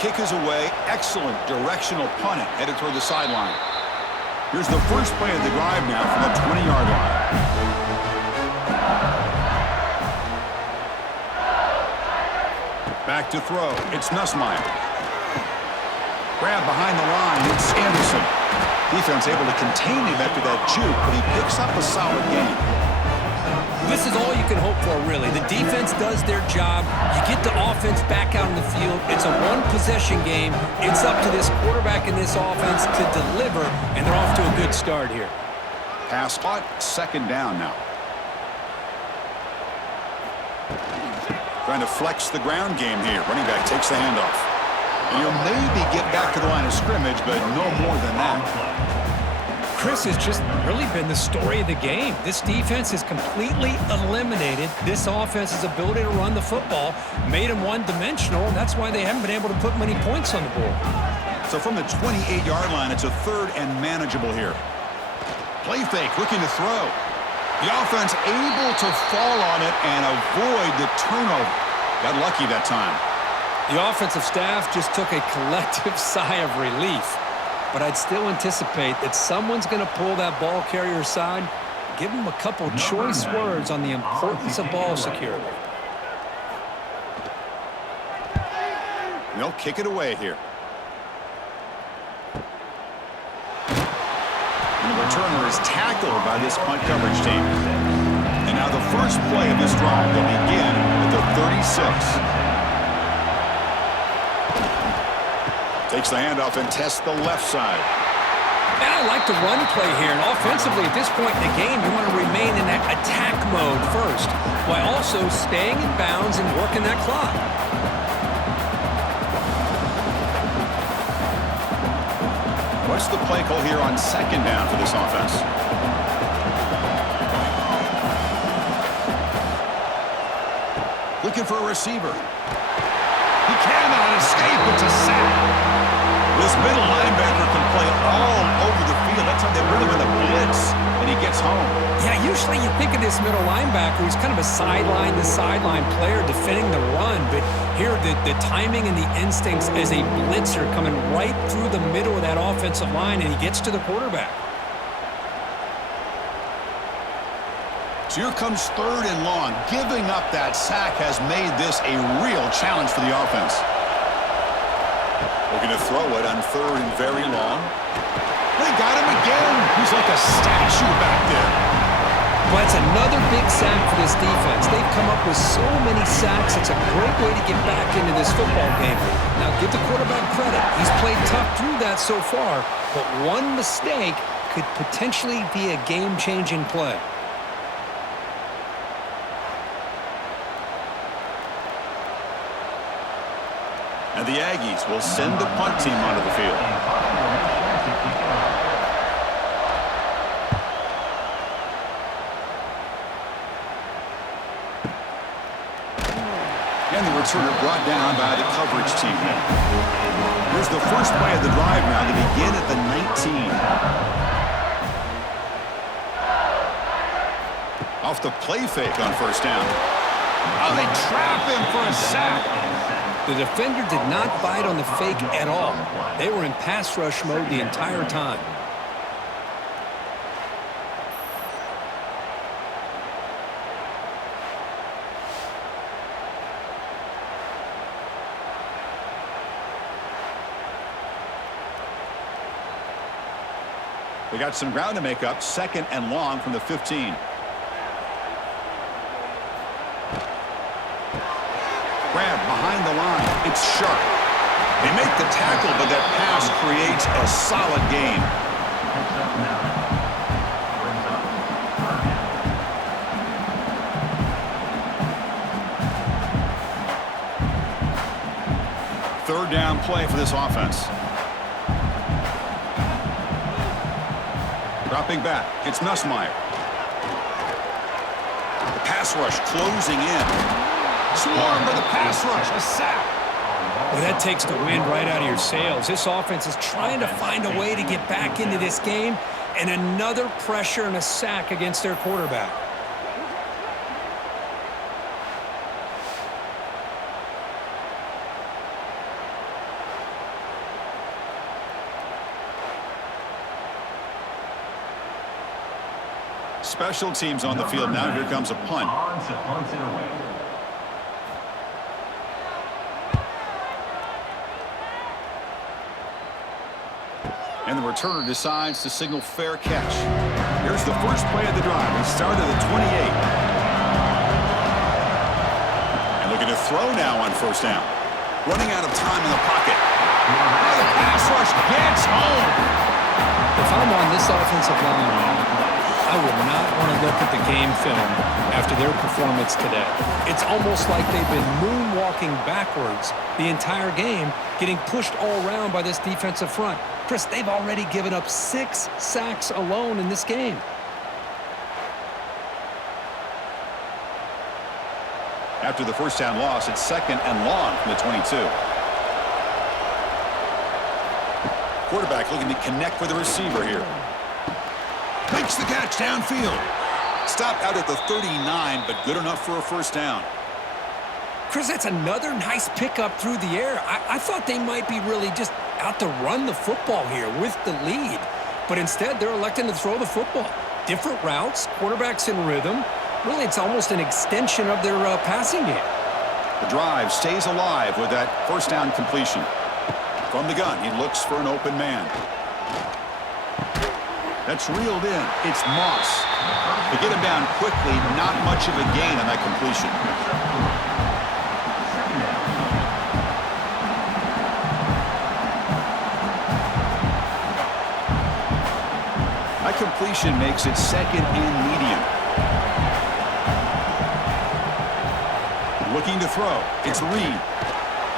Kick is away. Excellent directional punt headed toward the sideline. Here's the first play of the drive now from the 20-yard line. Back to throw. It's Nussmeier. Grab behind the line. It's Anderson. Defense able to contain him after that juke, but he picks up a solid gain. This is all you can hope for, really. The defense does their job. You get the offense back out in the field. It's a one-possession game. It's up to this quarterback and this offense to deliver, and they're off to a good start here. Pass spot, second down now. Trying to flex the ground game here. Running back takes the handoff. And he'll maybe get back to the line of scrimmage, but no more than that. Chris has just really been the story of the game. This defense has completely eliminated this offense's ability to run the football, made them one-dimensional, and that's why they haven't been able to put many points on the board. So from the 28-yard line, it's a third and manageable here. Play fake, looking to throw. The offense able to fall on it and avoid the turnover. Got lucky that time. The offensive staff just took a collective sigh of relief. But I'd still anticipate that someone's going to pull that ball carrier aside, give him a couple choice words on the importance of ball security. They'll kick it away here. And the returner is tackled by this punt coverage team. And now the first play of this drive will begin at the 36. Takes the handoff and tests the left side. And I like the run play here. And offensively, at this point in the game, you want to remain in that attack mode first, while also staying in bounds and working that clock. What's the play call here on second down for this offense? Looking for a receiver. He cannot escape. It's a sack. This middle linebacker can play all over the field. That's how they bring him in the blitz, and he gets home. Yeah, usually you think of this middle linebacker, he's kind of a sideline-to-sideline player defending the run, but here the timing and the instincts as a blitzer coming right through the middle of that offensive line, and he gets to the quarterback. So here comes third and long. Giving up that sack has made this a real challenge for the offense. Looking to throw it on third and very long. They got him again. He's like a statue back there. Well, it's another big sack for this defense. They've come up with so many sacks. It's a great way to get back into this football game. Now, give the quarterback credit. He's played tough through that so far, but one mistake could potentially be a game-changing play. And the Aggies will send the punt team onto the field. And the returner brought down by the coverage team. Here's the first play of the drive now to begin at the 19. Off the play fake on first down. Oh, they trap him for a sack. The defender did not bite on the fake at all. They were in pass rush mode the entire time. They got some ground to make up, 2nd and long from the 15. Grab behind the line. It's sharp. They make the tackle, but that pass creates a solid gain. Third down play for this offense. Dropping back. It's Nussmeier. The pass rush closing in. Swarmed by the pass rush. A sack. Well, that takes the wind right out of your sails. This offense is trying to find a way to get back into this game, and another pressure and a sack against their quarterback. Special teams on the field now. Here comes a punt. On to punt it away. And the returner decides to signal fair catch. Here's the first play of the drive. They start at the 28. And looking to throw now on first down. Running out of time in the pocket. Oh, the pass rush gets home. If I'm on this offensive line, I would not want to look at the game film after their performance today. It's almost like they've been moonwalking backwards the entire game, getting pushed all around by this defensive front. Chris, they've already given up 6 sacks alone in this game. After the first down loss, it's 2nd and long from the 22. Quarterback looking to connect with the receiver here. Makes the catch downfield. Stopped out at the 39, but good enough for a first down. Chris, that's another nice pickup through the air. I thought they might be really just out to run the football here with the lead. But instead, they're electing to throw the football. Different routes, quarterbacks in rhythm. Really, it's almost an extension of their passing game. The drive stays alive with that first down completion. From the gun, he looks for an open man. That's reeled in. It's Moss. To get him down quickly, not much of a gain on that completion. That completion makes it 2nd and medium. Looking to throw. It's Reed.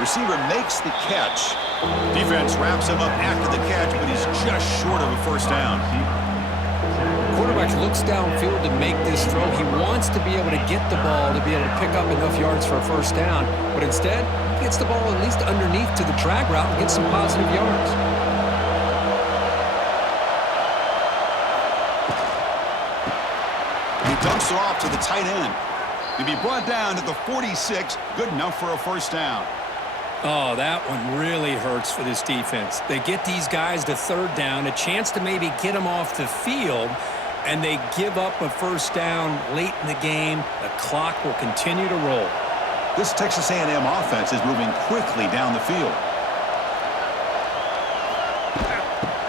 Receiver makes the catch. Defense wraps him up after the catch, but he's just short of a first down. Quarterback looks downfield to make this throw. He wants to be able to get the ball to be able to pick up enough yards for a first down, but instead, he gets the ball at least underneath to the drag route and gets some positive yards. He dumps it off to the tight end. To be brought down at the 46, good enough for a first down. Oh, that one really hurts for this defense. They get these guys to third down, a chance to maybe get them off the field, and they give up a first down late in the game. The clock will continue to roll. This Texas A&M offense is moving quickly down the field.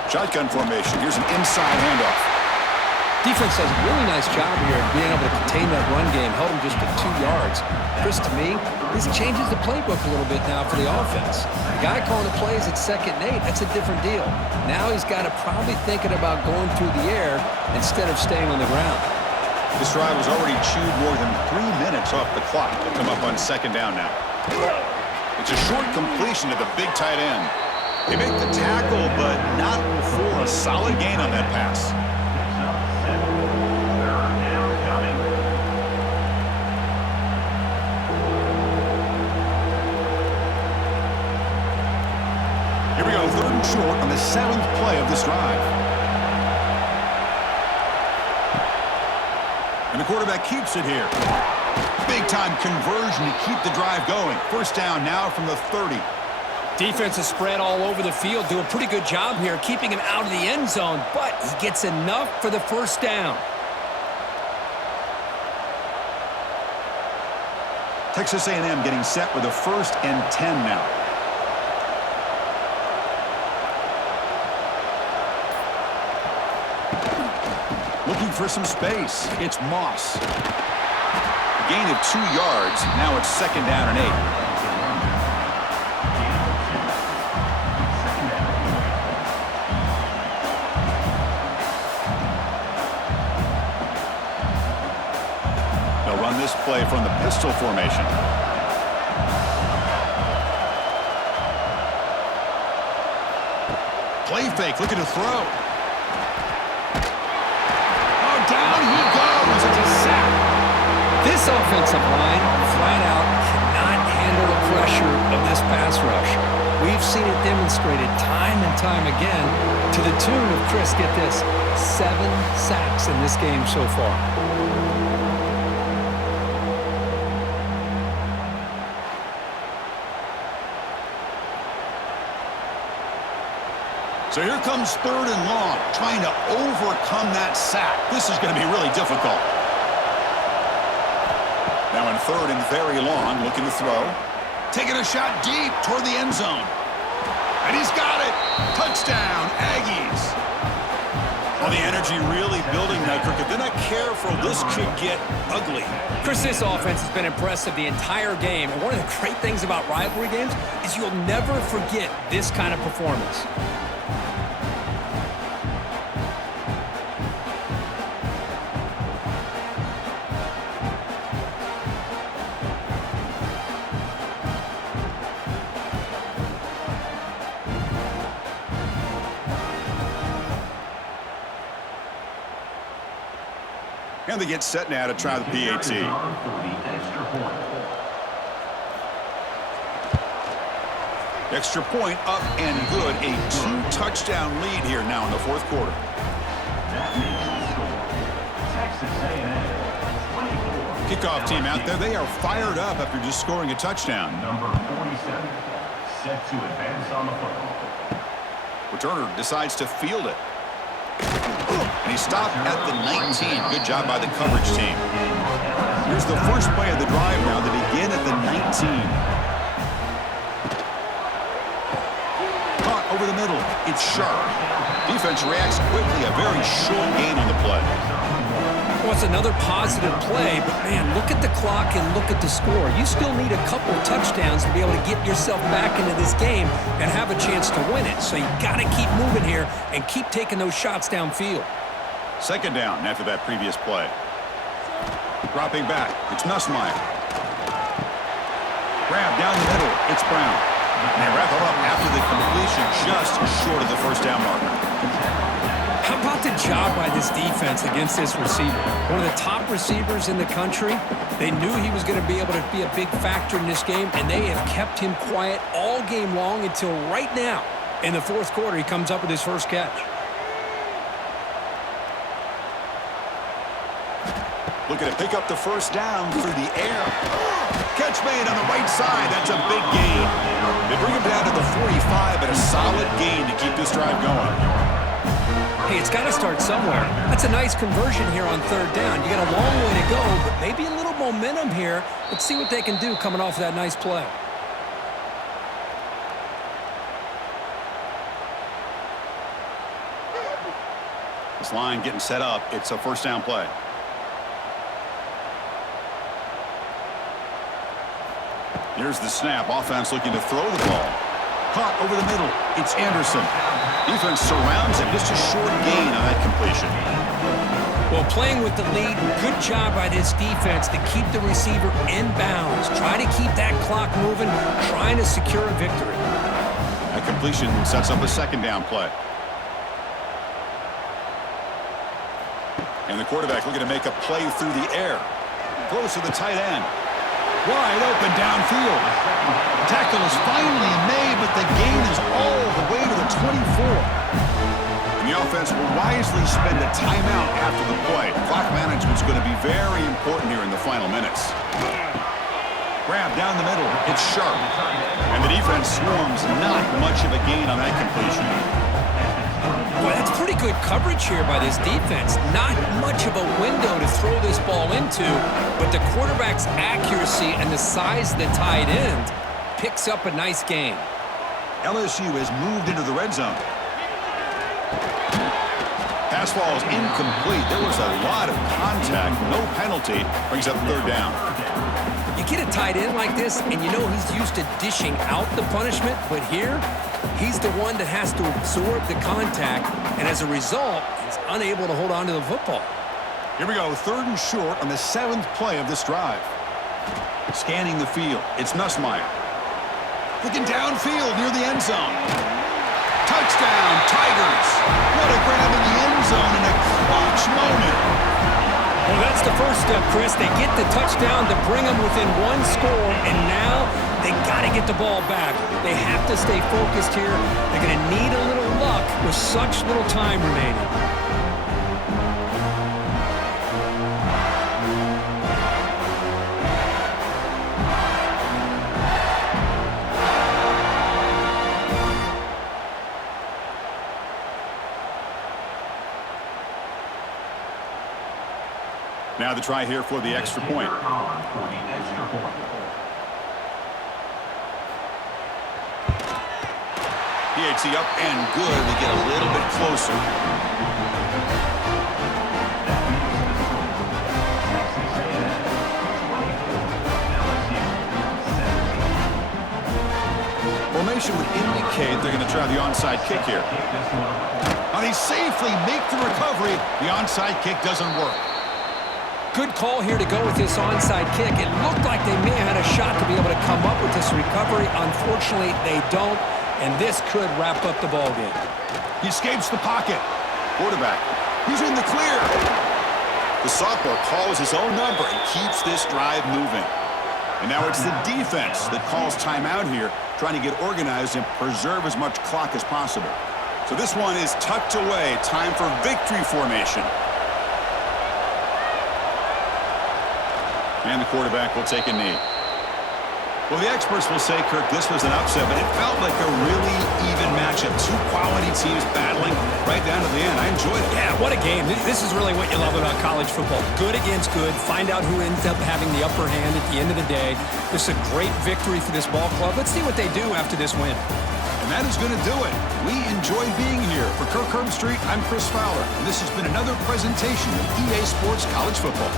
Shotgun formation. Here's an inside handoff. Defense does a really nice job here of being able to contain that run game, held them just to 2 yards. Chris, to me, this changes the playbook a little bit now for the offense. The guy calling the plays at 2nd and 8, that's a different deal. Now he's got to probably thinking about going through the air instead of staying on the ground. This drive was already chewed more than 3 minutes off the clock. They'll come up on 2nd down now. It's a short completion to the big tight end. They make the tackle, but not for a solid gain on that pass. Here short on the 7th play of this drive. And the quarterback keeps it here. Big-time conversion to keep the drive going. First down now from the 30. Defense is spread all over the field. Do a pretty good job here keeping him out of the end zone, but he gets enough for the first down. Texas A&M getting set with a 1st and 10 now. Looking for some space. It's Moss. A gain of 2 yards. Now it's 2nd down and 8. This play from the pistol formation. Play fake, looking to throw. Oh, down he goes. It's a sack. This offensive line flat out cannot handle the pressure of this pass rush. We've seen it demonstrated time and time again to the tune of, Chris, get this, 7 sacks in this game so far. So here comes 3rd and long, trying to overcome that sack. This is going to be really difficult. Now in 3rd and very long, looking to throw. Taking a shot deep toward the end zone. And he's got it. Touchdown, Aggies. Well, the energy really building now, Kirk. If they're not careful, this could get ugly. Chris, this offense has been impressive the entire game. And one of the great things about rivalry games is you'll never forget this kind of performance. And they get set now to try the PAT. Extra point up and good. A 2-touchdown lead here now in the 4th quarter. That makes the score. Texas A&M 24. Kickoff team out there. They are fired up after just scoring a touchdown. Number 47, set to advance on the football. Returner decides to field it. And he stopped at the 19. Good job by the coverage team. Here's the first play of the drive now. They begin at the 19. Caught over the middle. It's sharp. Defense reacts quickly. A very short gain on the play. Well, it's another positive play, but man, look at the clock and look at the score. You still need a couple touchdowns to be able to get yourself back into this game and have a chance to win it. So you got to keep moving here and keep taking those shots downfield. 2nd down after that previous play. Dropping back. It's Nussmeier. Grab down the middle. It's Brown. And they wrap it up after the completion, just short of the first down marker. How about the job by this defense against this receiver? One of the top receivers in the country. They knew he was going to be able to be a big factor in this game, and they have kept him quiet all game long until right now. In the 4th quarter, he comes up with his first catch. Looking to pick up the first down through the air. Catch made on the right side. That's a big gain. They bring him down to the 45, but a solid gain to keep this drive going. Hey, it's got to start somewhere. That's a nice conversion here on 3rd down. You got a long way to go, but maybe a little momentum here. Let's see what they can do coming off of that nice play. This line getting set up. It's a first down play. Here's the snap. Offense looking to throw the ball. Caught over the middle. It's Anderson. Defense surrounds him. Just a short gain on that completion. Well, playing with the lead, good job by this defense to keep the receiver in bounds. Try to keep that clock moving, trying to secure a victory. That completion sets up a 2nd down play. And the quarterback looking to make a play through the air. Close to the tight end. Wide open downfield. Tackle is finally made, but the gain is all the way to the 24. And the offense will wisely spend a timeout after the play. Clock management is going to be very important here in the final minutes. Grab down the middle. It's sharp. And the defense swarms. Not much of a gain on that completion. Boy, that's pretty good coverage here by this defense. Not much of a window to throw this ball into, but the quarterback's accuracy and the size of the tight end picks up a nice gain. LSU has moved into the red zone. Pass ball is incomplete. There was a lot of contact. No penalty. Brings up third down. You get a tight end like this, and you know he's used to dishing out the punishment, but here, he's the one that has to absorb the contact, and as a result, he's unable to hold on to the football. Here we go, third and short on the 7th play of this drive. Scanning the field, it's Nussmeier. Looking downfield near the end zone. Touchdown, Tigers! What a grab in the end zone in a clutch moment. Well, that's the first step, Chris. They get the touchdown to bring them within one score, and now they got to get the ball back. They have to stay focused here. They're going to need a little luck with such little time remaining. Now the try here for the extra point. PHC up and good. We get a little bit closer. Formation would indicate they're going to try the onside kick here. Now they safely make the recovery. The onside kick doesn't work. Good call here to go with this onside kick. It looked like they may have had a shot to be able to come up with this recovery. Unfortunately, they don't, and this could wrap up the ball game. He escapes the pocket. Quarterback, he's in the clear. The sophomore calls his own number and keeps this drive moving. And now it's the defense that calls timeout here, trying to get organized and preserve as much clock as possible. So this one is tucked away. Time for victory formation. And the quarterback will take a knee. Well, the experts will say, Kirk, this was an upset, but it felt like a really even matchup. Two quality teams battling right down to the end. I enjoyed it. Yeah, what a game. This is really what you love about college football. Good against good. Find out who ends up having the upper hand at the end of the day. This is a great victory for this ball club. Let's see what they do after this win. And that is going to do it. We enjoyed being here. For Kirk Herbstreit, I'm Chris Fowler, and this has been another presentation of EA Sports College Football.